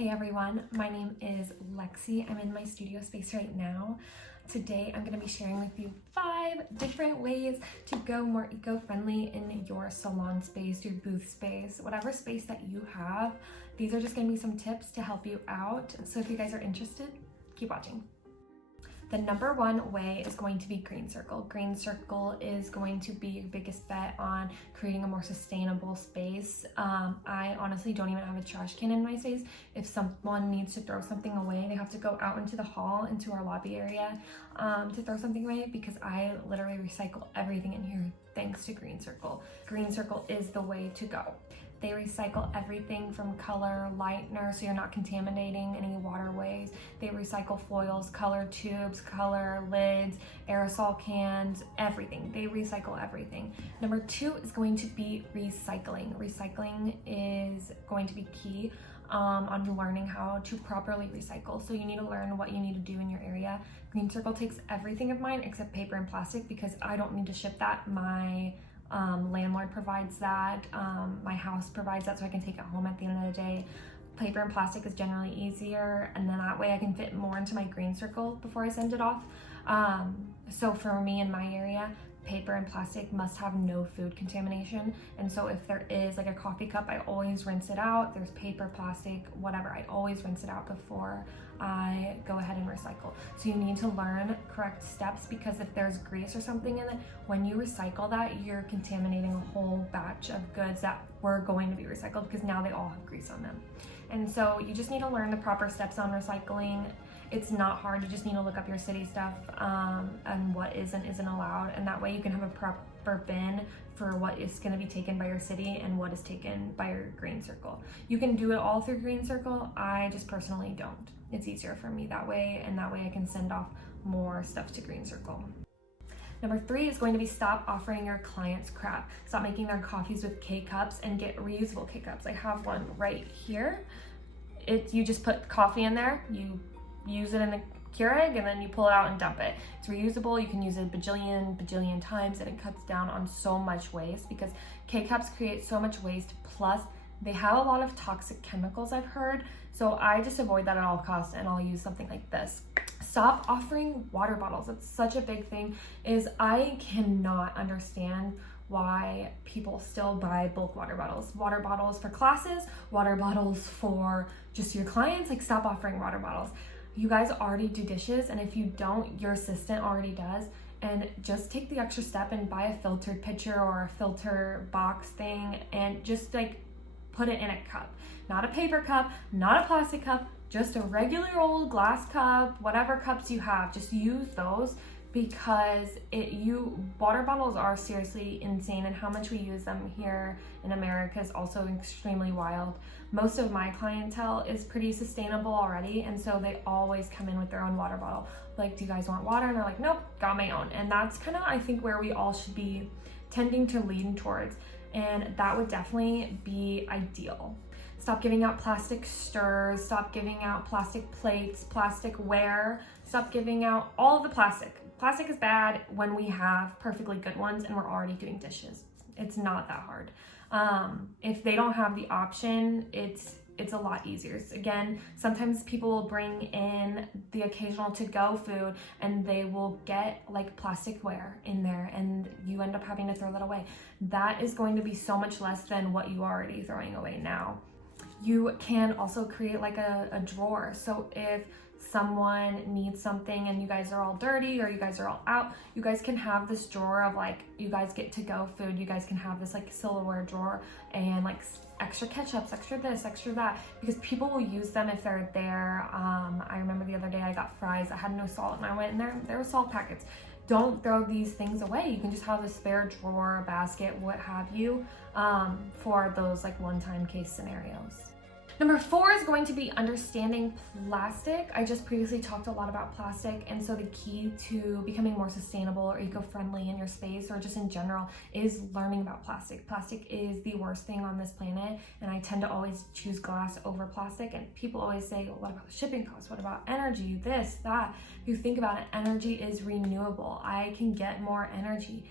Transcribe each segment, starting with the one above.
Hey everyone, my name is Lexi. I'm in my studio space right now. Today I'm going to be sharing with you 5 different ways to go more eco-friendly in your salon space, your booth space, whatever space that you have. These are just going to be some tips to help you out. So if you guys are interested, keep watching. The number 1 way is going to be Green Circle. Green Circle is going to be your biggest bet on creating a more sustainable space. I honestly don't even have a trash can in my space. If someone needs to throw something away, they have to go out into the hall, into our lobby area to throw something away, because I literally recycle everything in here thanks to Green Circle. Green Circle is the way to go. They recycle everything from color, lightener, so you're not contaminating any waterways. They recycle foils, color tubes, color lids, aerosol cans, everything. They recycle everything. Number 2 is going to be recycling. Recycling is going to be key on learning how to properly recycle. So you need to learn what you need to do in your area. Green Circle takes everything of mine except paper and plastic, because I don't need to ship that. My landlord provides that, my house provides that, so I can take it home at the end of the day. Paper and plastic is generally easier, and then that way I can fit more into my Green Circle before I send it off. So for me in my area, paper and plastic must have no food contamination, and so if there is like a coffee cup, I always rinse it out. There's paper, plastic, whatever, I always rinse it out before I go ahead and recycle. So you need to learn correct steps, because if there's grease or something in it, when you recycle that, you're contaminating a whole batch of goods that were going to be recycled, because now they all have grease on them. And so you just need to learn the proper steps on recycling. It's not hard. You just need to look up your city stuff and what is and isn't allowed, and that way you can have a proper bin for what is going to be taken by your city and what is taken by your Green Circle. You can do it all through Green Circle. I just personally don't. It's easier for me that way, and that way I can send off more stuff to Green Circle. Number 3 is going to be stop offering your clients crap. Stop making their coffees with K-cups and get reusable K-cups. I have one right here. You just put coffee in there, you use it in the Keurig, and then you pull it out and dump it. It's reusable. You can use it a bajillion times, and it cuts down on so much waste, because K-cups create so much waste, plus they have a lot of toxic chemicals, I've heard. So I just avoid that at all costs, and I'll use something like this. Stop offering water bottles. It's such a big thing. I cannot understand why people still buy bulk water bottles. Water bottles for classes, water bottles for just your clients. Like, stop offering water bottles. You guys already do dishes, and if you don't, your assistant already does. And just take the extra step and buy a filtered pitcher or a filter box thing, and just like put it in a cup. Not a paper cup, not a plastic cup, just a regular old glass cup, whatever cups you have, just use those, because water bottles are seriously insane, and how much we use them here in America is also extremely wild. Most of my clientele is pretty sustainable already, and so they always come in with their own water bottle. Like, do you guys want water? And they're like, nope, got my own. And that's kind of, I think, where we all should be tending to lean towards, and that would definitely be ideal. Stop giving out plastic stirrers, stop giving out plastic plates, plastic ware, stop giving out all of the plastic. Plastic is bad when we have perfectly good ones and we're already doing dishes. It's not that hard. If they don't have the option, it's a lot easier. So again, sometimes people will bring in the occasional to-go food, and they will get like plasticware in there, and you end up having to throw that away. That is going to be so much less than what you are already throwing away now. You can also create like a drawer. So if someone needs something and you guys are all dirty or you guys are all out, you guys can have this drawer of like, you guys get to go food, you guys can have this like silverware drawer, and like extra ketchups, extra this, extra that, because people will use them if they're there. I remember the other day I got fries, I had no salt, and I went in there were salt packets. Don't throw these things away. You can just have a spare drawer, basket, what have you, for those like one-time case scenarios. Number 4 is going to be understanding plastic. I just previously talked a lot about plastic, and so the key to becoming more sustainable or eco-friendly in your space, or just in general, is learning about plastic. Plastic is the worst thing on this planet, and I tend to always choose glass over plastic, and people always say, well, what about the shipping costs? What about energy? This, that. If you think about it, energy is renewable. I can get more energy.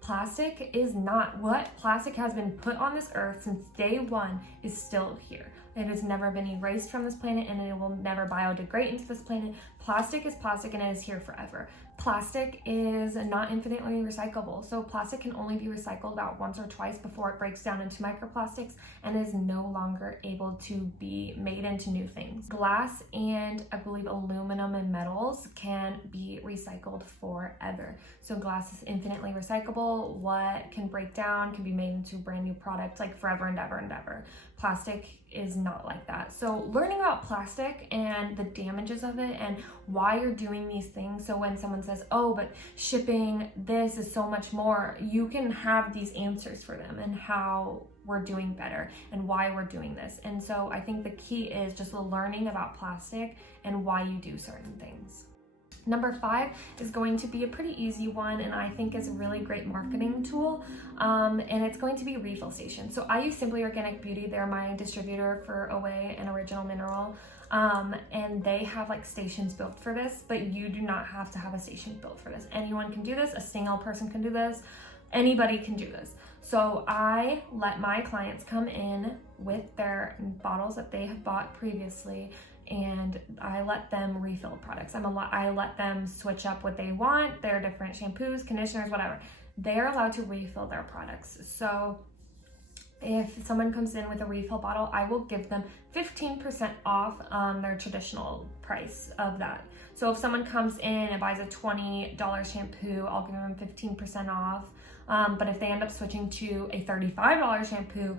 Plastic is not. What plastic has been put on this earth since day one is still here. It has never been erased from this planet, and it will never biodegrade into this planet. Plastic is plastic, and it is here forever. Plastic is not infinitely recyclable, so plastic can only be recycled about once or twice before it breaks down into microplastics and is no longer able to be made into new things. Glass and I believe aluminum and metals can be recycled forever. So glass is infinitely recyclable. What can break down can be made into brand new products like forever and ever and ever. Plastic is not like that. So learning about plastic and the damages of it and why you're doing these things. So when someone says, oh, but shipping this is so much more, you can have these answers for them and how we're doing better and why we're doing this. And so I think the key is just learning about plastic and why you do certain things. Number 5 is going to be a pretty easy one, and I think is a really great marketing tool, and it's going to be refill stations. So I use Simply Organic Beauty. They're my distributor for Away and Original Mineral, and they have like stations built for this, but you do not have to have a station built for this. Anyone can do this. A single person can do this. Anybody can do this. So I let my clients come in with their bottles that they have bought previously, and I let them refill products. I let them switch up what they want, their different shampoos, conditioners, whatever. They're allowed to refill their products. So if someone comes in with a refill bottle, I will give them 15% off their traditional price of that. So if someone comes in and buys a $20 shampoo, I'll give them 15% off. But if they end up switching to a $35 shampoo,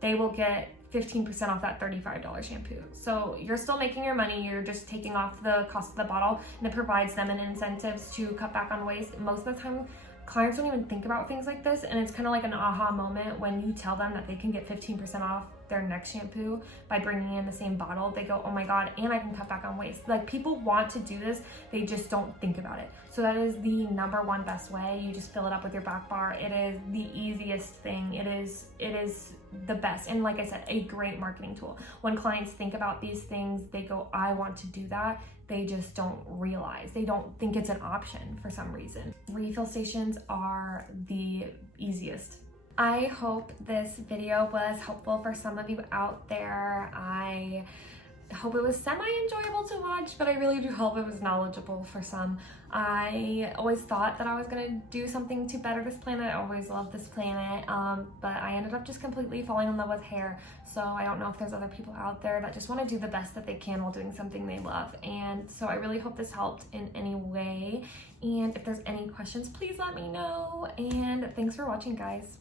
they will get 15% off that $35 shampoo. So you're still making your money, you're just taking off the cost of the bottle, and it provides them an incentives to cut back on waste. Most of the time, clients don't even think about things like this, and it's kind of like an aha moment when you tell them that they can get 15% off their next shampoo by bringing in the same bottle. They go, oh my God, and I can cut back on waste. Like, people want to do this, they just don't think about it. So that is the number one best way. You just fill it up with your back bar. It is the easiest thing. It is the best. And like I said, a great marketing tool. When clients think about these things, they go, I want to do that. They just don't realize. They don't think it's an option for some reason. Refill stations are the easiest. I hope this video was helpful for some of you out there. I hope it was semi-enjoyable to watch, but I really do hope it was knowledgeable for some. I always thought that I was gonna do something to better this planet. I always loved this planet, but I ended up just completely falling in love with hair. So I don't know if there's other people out there that just wanna do the best that they can while doing something they love. And so I really hope this helped in any way. And if there's any questions, please let me know. And thanks for watching, guys.